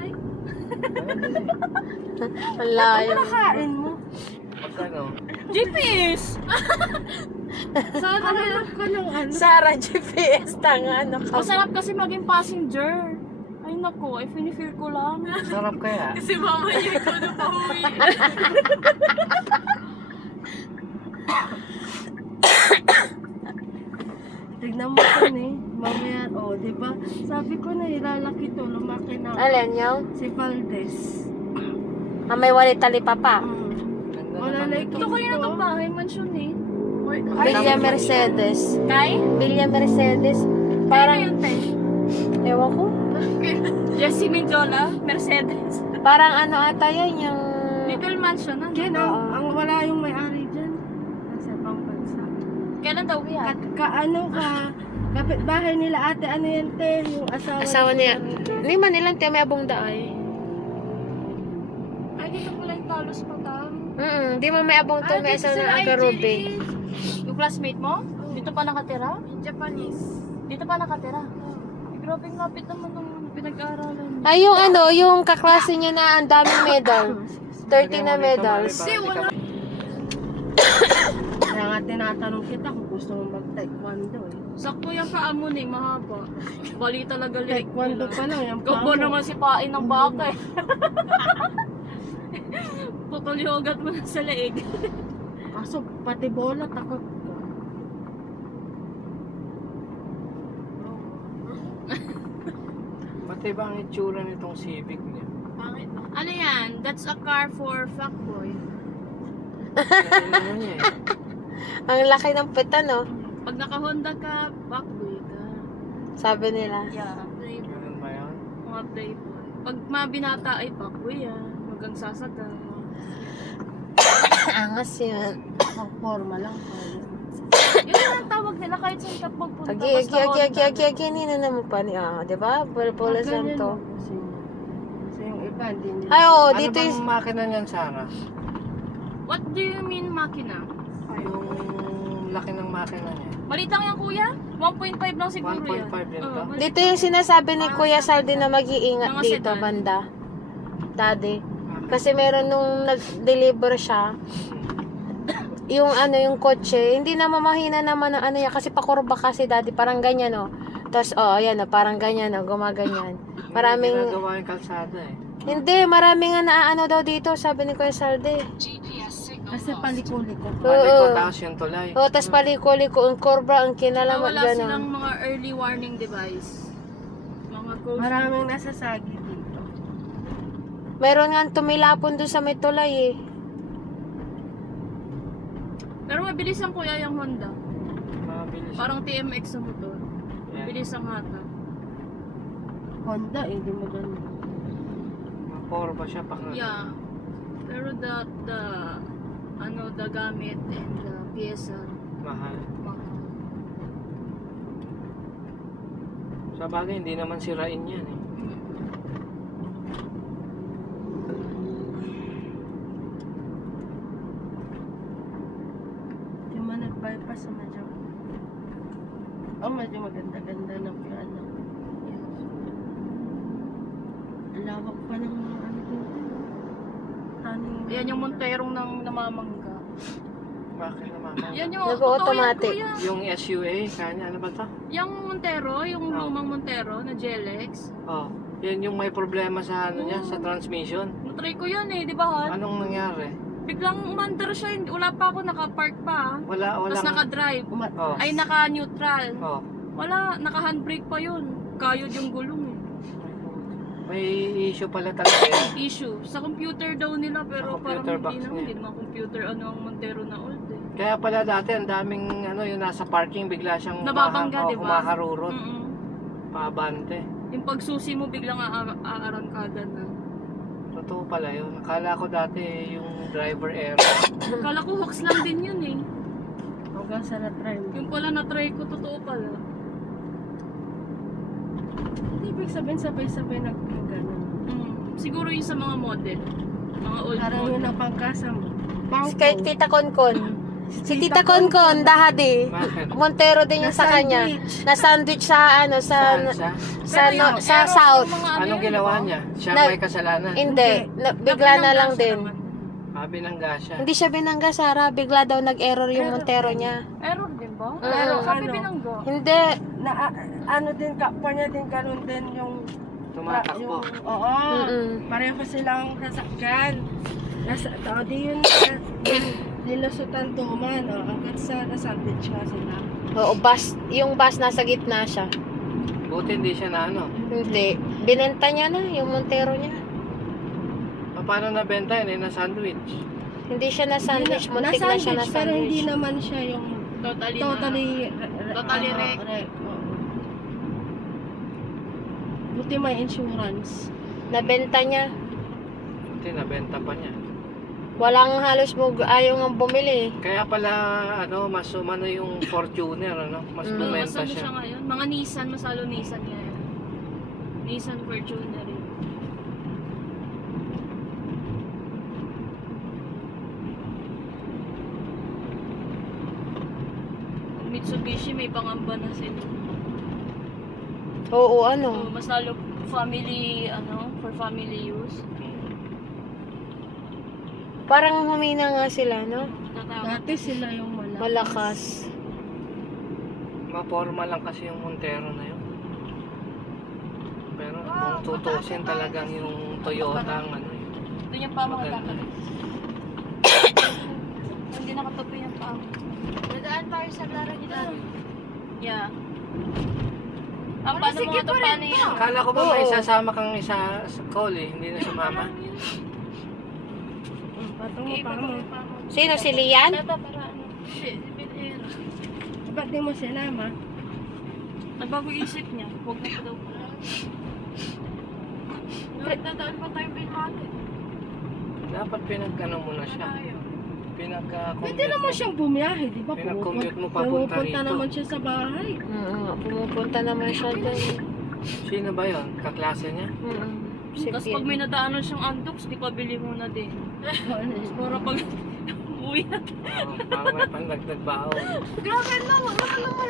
ay. Ang layo. Nakain mo. Magkano? GPS! Saan Hanap ka ng ano. Sarah, GPS, tanga, ano ka? Masarap kasi maging passenger. Ay naku, ay finifeel ko lang. Sarap kaya? Kasi mama niya ikaw na pauwi. Tignan mo ko eh. Mamaya, oh, di ba? Sabi ko na ilalaki to, lumaki na. Alin yung? Si Valdez. May walit talipa pa. Ganda Wala naman na ito. Ito kayo na itong bahay, mansyon eh. Villa Mercedes. Kay? Villa Mercedes. Parang Parang, yun, te. ewan ko. Jessie Menjola, Mercedes. Parang ano ata yan yung... Little mansion, ano? Ken, Oo. ang wala yung may-ari dyan. Nasa ibang bansa. Kailan daw yan? Ano ka, kapitbahay nila ate, ano yan te, yung Asawa niya. Hindi man nilang tiya may abong daay. Ay, dito pala yung talos pa ta. Di mo may abong to, may asawa ng Agarobe. Yung classmate mo? Dito pa nakatira? Japanese. Dito pa nakatira? Ay, grabe ang lapit naman ng pinag-aaralan niya. Ay, yung ano, yung kaklase niya na ang daming medal. 30 na medals. Kaya nga tinatanong kita kung gusto mo mag-taekwondo eh. Sakto yung kaamon eh, mahaba. Bali talaga lirik Taekwondo pa lang, yung Gabo naman si pain ng baka eh. Putol yung ugat mo na sa leeg. Kaso pati bola, takot ka. Pati ba ang itsura nitong Civic niya? Ano yan? That's a car for fuckboy. Ano niya eh? Ang laki ng pita, no? Pag naka-Honda ka, fuckboy ka. Sabi nila. Yeah, playboy. Ganun ba yan? Mga playboy. Pag mga binata ay fuckboy yan. Huwag sasaga. Angas yun. Pang-forma lang. Yun ang tawag nila kahit saan ka pagpunta. Agi, nina mo pa ni, diba? Pula Santo. Kasi yung iba, hindi nila. Ay, oo, Ano dito bang yung... makina niyan, Sarah? What do you mean makina? Yung laki ng makina niya. Maliit lang yan kuya? 1.5 lang siguro yan. 1.5 din to? Oo, maliit. Dito yung sinasabi ni Kuya Saldi na mag-iingat Mga dito, sedan. banda. Daddy. Kasi meron nung nag-deliver siya, yung ano, yung kotse, hindi na mamahina naman ang ano yan, kasi pakurba kasi daddy, parang ganyan, oh. Tapos, ayan, oh, parang ganyan, oh, gumaganyan. Maraming, Hindi ginagawa yung kalsada eh. hindi, maraming nga naaano daw dito, sabi ni Kuya Saldi. Kasi paliko-liko. Paliko, tapos yung tulay. Oh, tapos paliko-liko, ang kurba, ang kinalamat, Wala silang gano'n. mga early warning device. Mga ghost. Maraming nasasagi dito. Meron nga tumilapon doon sa may tulay, eh. Pero mabilis ang kuya yung Honda. Mabilis. Parang TMX sa motor. Yan. Mabilis ang hata. Honda eh, di maganda. Power pa siya paka. Yeah. Pero the gamit and the pyesa, Mahal. mahal. Sa bagay, hindi naman sirain yan eh. Yung mga nag-bypass sa medyo. Oh, medyo maganda-ganda ng piano. Ang lawak pa ng mga ano dito. Taning. Yan yung Monterong ng namamangga. Bakit naman? Yan yung Nag-automatic. totoo yan, kuya. Yung SUA, kanya ano ba to? Yung Montero, yung lumang Montero na GLX. Oh, yan yung may problema sa ano niya, sa transmission. Natry ko yan eh, di ba Han? Anong nangyari? Biglang umandar siya, wala pa ako nakapark pa ah. Wala. Tapos naka-drive. Oh. Ay naka-neutral. Oh. Wala, naka-handbrake pa yun. Kayod yung gulong eh. May issue pala talaga yan. Issue. Sa computer daw nila pero Sa parang computer box hindi naman. niya. Hindi naman computer ano ang Montero na old eh. Kaya pala dati ang daming ano yung nasa parking bigla siyang Nababangga, di ba? kumakarurot. Mm-mm. Paabante. Yung pagsusi mo biglang aarangkada na. Totoo pala yun. Akala ko dati yung driver error. Kala ko hooks lang din yun eh. Hanggang sa na-try mo. Yung pala na-try ko, totoo pala. Hindi ibig sabihin sabay-sabay nag-gano'n. Siguro yung sa mga model. Mga old Parang yun model. ang pangkasa mo. Kahit kita konkon. Si Tita Konkon, dahadi. Bakit? Montero din yung sa kanya. Na sandwich sa ano Saan siya? sa south. Anong ginawa niya? Siya Na- may kasalanan. Hindi, bigla na lang din. Binangga siya. Hindi siya binangga, Sara. Bigla daw nag-error yung Montero niya. Error din ba? Pero Sabi ano, binanggo. Hindi. na ano din kapwa niya din ganun din yung Tumatakbo. oo. Pareho silang sasakyan. Di yun nilusutan tuman, hanggang sa nasandwich nga sila. Oo, yung bus nasa gitna siya. Buti hindi siya na ano. Hindi. Binenta niya na yung Montero niya. Paano nabenta yun? Na sandwich. Hindi siya na sandwich. Muntik na siya na Pero hindi sandwich. naman siya yung totally wreck. Oo. Buti may insurance. Nabenta niya. Buti nabenta pa niya. Walang halos ayaw nga bumili. Kaya pala ano, mas umano yung Fortuner, ano? Mas bumenta Masalo siya. siya ngayon. Mga Nissan, masalo Nissan ngayon. Nissan Fortuner yun. Mitsubishi may pangamba na sila. Oo, So, ano. mas lalo family, for family use. Parang humina nga sila, no? Tatawag. Dati sila yung malakas. Malakas. Maporma lang kasi yung Montero na yun. Pero kung tutusin talagang yung Toyota ang ano yun. Doon yung paa mga Maganda. tatay. Hindi nakatapo yung paa. Nadaan tayo sa Lara ni Daddy. Yeah. Ang paano mga to, paano yan? Akala ko ba may isasama kang isa sa call eh, hindi na sumama. Patong mo pa mo. Sino, si Lian? Ito, para ano? Shit, binera. Ba't di mo sinama? Nagbago isip niya. Huwag na pa daw pala. Nagdadaan pa tayo Bilmate. Dapat pinag-ano mo na siya. Pwede naman siyang bumiyahe, di ba? Pinag-commute mo papunta Pumupunta rito. naman siya sa bahay. Pumupunta naman siya doon. Sino ba yun? Kaklase niya? Si Tapos pag may nadaanan siyang antox, di pa bili muna din. Para pag uwi na. Oo, parang may pandagdag baon. Grabe na, wala naman.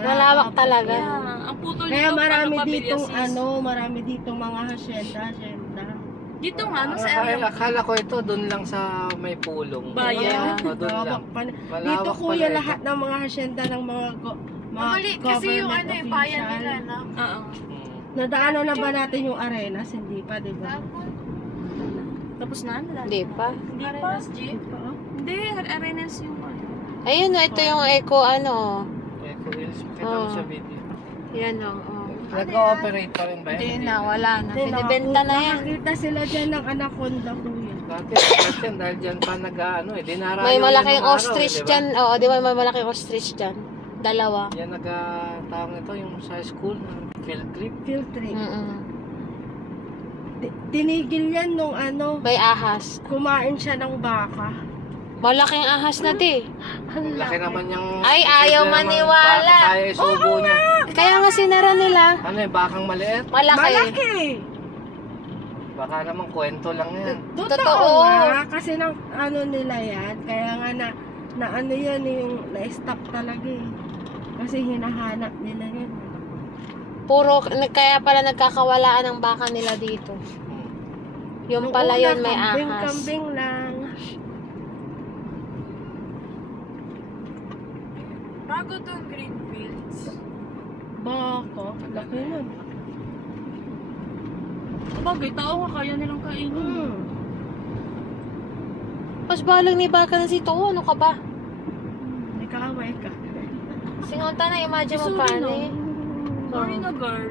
Malawak talaga. Ang putol Kaya nito, marami paano ditong pabilis? marami ditong mga hasyenda. Dito nga, nasa Akala ko ito doon lang sa may pulong. Bayan. O, doon lang. Dito Malawak kuya pala lahat ng mga hasyenda ng mga government official. Oo. Hmm. Nadaanan na ba natin yung arenas? Hindi pa, di ba? Tapos na? Hindi pa. Hindi pa. Hindi, Arenas yung ano. Ayun, ito yung eco, ano. Eco Hills. Pakita mo Oo. sa video. Yan o. Nag-ooperate pa rin ba yan? Hindi na, wala na. Binibenta na yan. Nakakita sila dyan ng anaconda kuya. Dati yan dahil dyan pa nag-ano eh. Dinarayo May yan malaking nung araw, ostrich eh, di ba? dyan. Oo, di ba may malaking ostrich dyan? Dalawa. Yan nag-tawag nito yung sa school. Field trip. Field trip. Mm-mm. Tinigil yan nung May ahas. kumain siya ng baka. Malaking ahas na di. Laki naman yung... Ay, ayaw naman, maniwala. Baka kaya isubo niya. Kaya nga sinara nila. Ano eh, bakang maliit? Malaki. Malaki! Baka naman kwento lang yan. Totoo Totoo. nga, kasi ng nila yan. Kaya nga na ano yan, yung na-stop talaga eh. Kasi hinahanap nila yan. Kaya pala nagkakawalaan ang baka nila dito. Yung Nung pala una, yun may ahas. Kambing lang. Bago itong Greenfields. Baka, laki nun. Bagay, tao nga kaya nilang kainin. Mas balang ni baka na si Too. Ano ka ba? May kaaway ka. Singonta na, imagine mo Sorry, paano no? eh. Sorry na girl.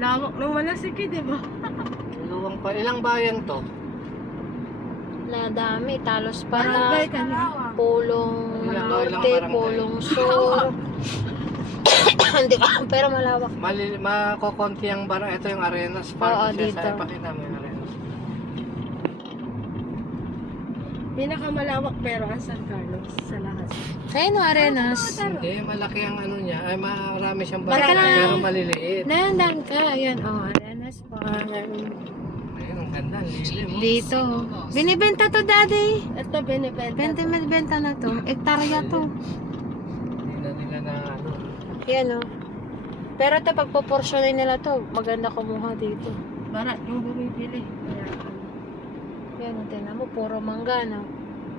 Lawak ng malasiki, di ba? Luwang pa. Ilang bayan to? Nadami. Talos pa Barangay na. ka na. Pulong Ilang Norte, barangay? Pulong Sur. Hindi ko, pero malawak. Makokonti ang bara. Ito yung Arenas Park. Oo, Siya dito. sa ipakita mo yung Arenas. Pinakamalawak pero ang San Carlos sa lahat. Ayun, Arenas. Hindi, malaki ang ano niya. Ay, marami siyang Barangay. barangay pero maliliit. Nandan ka. Ayan, Arenas Farm. Ayun, ang ganda. Lilim. Dito. Binibenta to, daddy. Ito, binibenta. Benta na to. Ektarya to. Hindi na nila na ano. Yan, oh. Pero ito, pag proportionin nila to, maganda kumuha dito. Para yung bumibili. Kaya, Yan, oh, tingnan mo, puro mangga, no?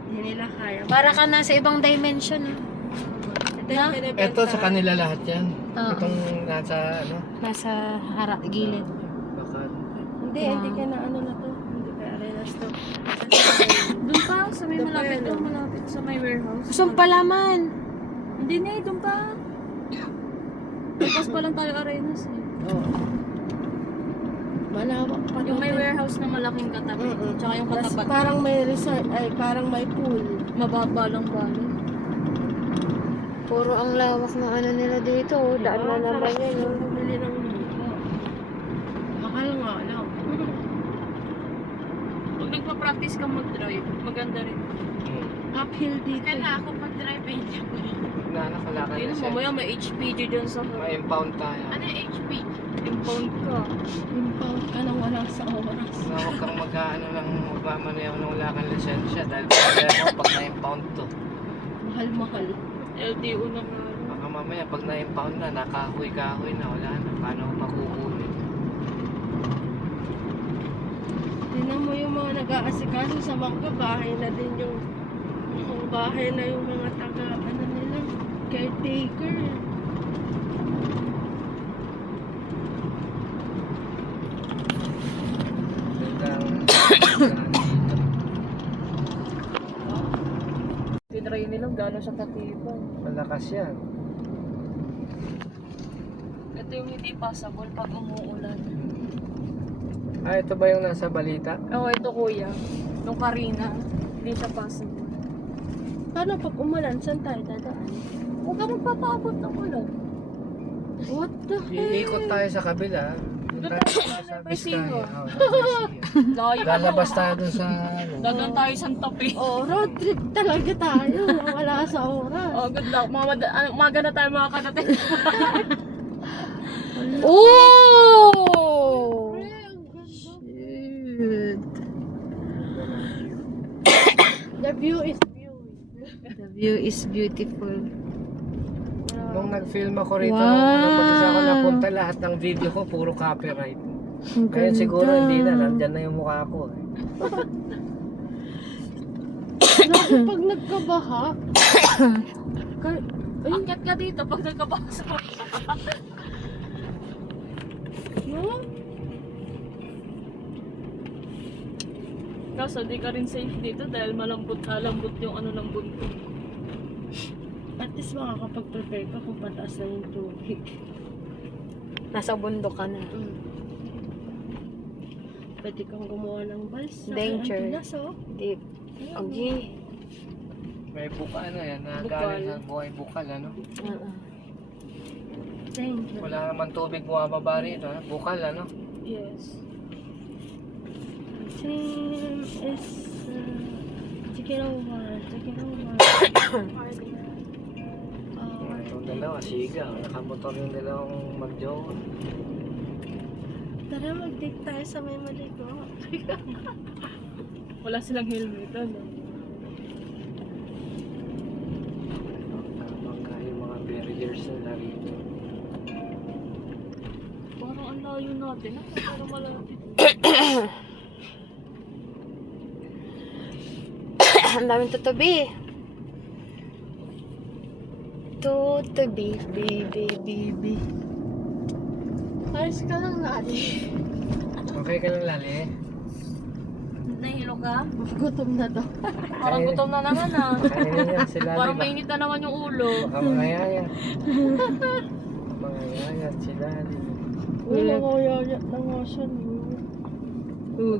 hindi nila kaya. Para ka nasa ibang dimension, no? Ito yung binibenta. Ito sa kanila lahat yan. Oo. Itong nasa ano. Nasa harap, gilid. Baka. Hindi ka na ano na to. Hindi ka arenas to. Doon pa, sa may Doon pa malapit yan, doon, oh. malapit sa may warehouse. Saan palaman? Hindi na doon pa. Tapos pa lang tayo arenas eh. Oo. Malawak pa Yung may doon. warehouse na malaking katabi. Tsaka yung Tas katapat. parang may resort, ay parang may pool. Mababa lang bali. Puro ang lawak ng ano nila dito, oh. Daan na naman yan, oh. Bumili ng lupa. Mahal nga lang. Pag nagpa-practice ka mag-drive, maganda rin. Uphill dito. ako mag-drive eh. Na nakalakad na Ayun, siya. mamaya may HPG dyan sa... May impound tayo. yung HP? Impound ka. Impound ka na wala sa oras. Na huwag kang mag-ano lang magmamaneho nung wala kang lisensya dahil pag na-impound to. Mahal-mahal. LTO na nga. Baka mamaya pag na-impound na, nakahoy-kahoy na, wala na. Paano ko makukunin? Tingnan mo yung mga nag-aasikaso sa bangka, bahay na din yung bahay na yung mga taga, ano nila, caretaker. Tinry nila gano'n siya katibay. Malakas yan. Ito yung hindi passable pag umuulan. Ah, ito ba yung nasa balita? Oo, ito kuya. Nung Karina, hindi siya passable. Paano pag umulan, saan tayo dadaan? Huwag ka magpapaabot ng ulan. What the heck? Iikot tayo sa kabila. Doon tayo sa May sino? Vizcaya. Oo, sa Vizcaya. Layo. Lalabas tayo dun sa ano. Dadan tayo sa Tapi. Oh, road trip talaga tayo. Wala sa oras. Oh, good luck. Umaga na tayo makakarating. Oh! Shoot. The view is The view is beautiful. Nung nag-film ako rito, Wow. nung mag-isa ako napunta, lahat ng video ko puro copyright. Ang Ngayon ganda. siguro hindi na, nandyan na yung mukha ko. Eh. Naku, pag nagkabaha, Angkat ka dito pag nagkabasa. no? Kaso di ka rin safe dito dahil malambot yung ano ng bundok. At least makakapag-prepare ka kung pataas na yung tubig. Nasa bundok ka na. Pwede kang gumawa ng balsa. Danger. Ang tigas, oh. Deep. Okay. May buka na yan, Bukal. nagaling sa buhay bukal, ano? Danger. Wala naman tubig bumababa rito, ha? Bukal, ano? Yes. Team is chicken over. Yung dalawa, siga. Nakamotor yung dalawang mag-jowa. Tara, mag-date tayo sa may maligo. Wala silang helmet. Ano? Tamang ka yung mga barriers na rito. Parang ang layo natin. Parang malapit. Ang daming tutubi. Tutubi, baby. Ayos ka lang natin. Okay ka lang, Lali? Nahilo ka? Gutom na daw. Parang gutom na naman ah. Kanina yan, si Lali. Parang mainit na naman yung ulo. Baka mangayayat. Mangayayat si Lali. Wala ko yayat na nga siya.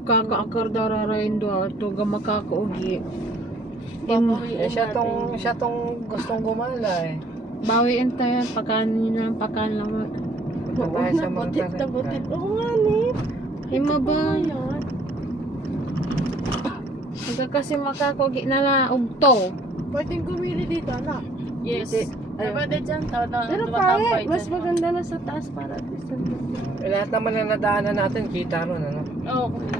Kakaakar dararayin do ato ga makakaugi. Eh, siya tong gustong gumala eh. Bawiin tayo pakan niyo na pakan lang. Punta tayo sa mga Butit na butit. Oo nga ni. Ay mabay. Ayan. Huwag kasi makakaugi na na ugto. Pwedeng gumili dito, anak. Yes. Ayun. Pwede dyan. Pero Tumatambay pare, mas dyan. maganda na sa taas para at least Lahat naman na nadaanan natin, kita ron, ano? Oo, kuya.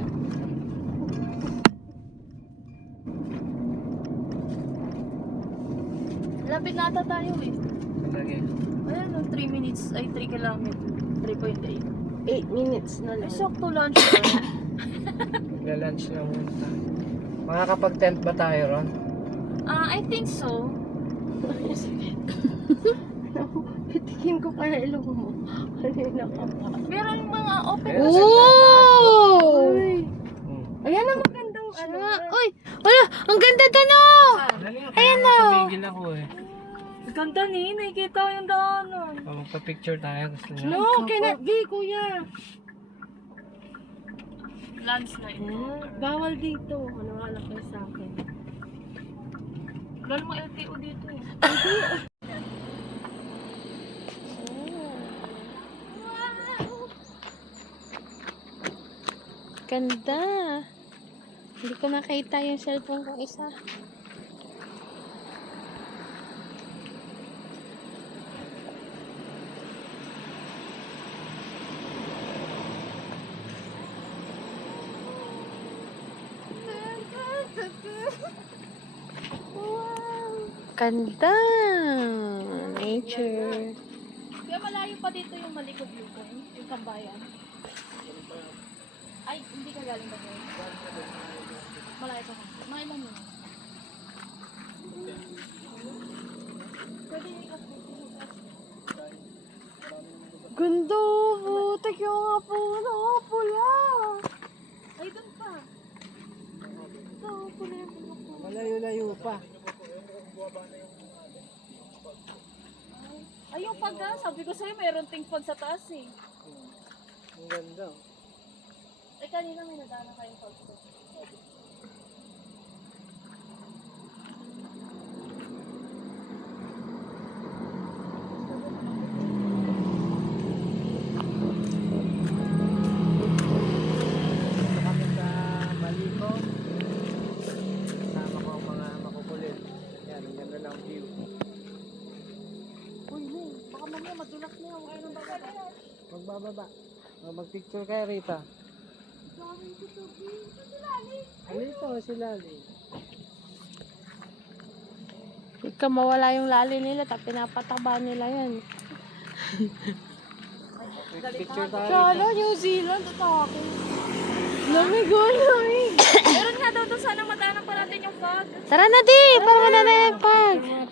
Lapit na ata tayo eh. Lagi. Ayan, 3 minutes, ay 3 kilometers. 3.8. 8 minutes na Ay, lang. sakto lunch na. Magla-lunch na muna tayo. Makakapag-tent ba tayo ron? I think so. Pitikin ko kaya ilong mo. Kanina ka pa. Pero yung mga open Ayan, Oh! Uy! Hmm. Ayan ang magandang ano. Uy! Wala! Ang ganda tano! Dali nga, kaya napapigil ako eh. Ganda ni, nakikita ko yung daanan. Magpa-picture tayo, gusto niya. No, cannot be, kuya. Landslide. Bawal dito. Maniwala kayo sa akin. Wala namang LTO dito eh. Ganda! Hindi ko makita yung cellphone ko isa. Ganda! Nature. Kaya malayo pa dito yung malikog-likog, yung tambayan. Ay, hindi ka galing ba doon? Malayo pa. Mga ilan yun? Pwede ikas dito. Ganda! Butik yung nga pula. Ay, doon pa. Ito, pula yung bulok mo. Malayo-layo pa. Ay, yung pag sabi ko sa'yo, mayroon ting pag sa taas eh. Ang ganda. Ay, kanina may nadaanan kayong pag ko. Dito kami sa Maliko. Kasama ko ang mga makukulit. Yan, ang ganda ng view. Uy, May, baka mamaya madulak na. Huwag ka nang bababa. Magbababa. Mag-picture kayo, Rita. Alito, si Lali. Huwag ka mawala yung lali nila, pinapataba nila yan. Picture tayo. Kala, New Zealand. Ito ako. Lamig ko, lamig. Meron nga daw doon sana madaanan pa natin yung fog. Tara na di! Para na yung pag!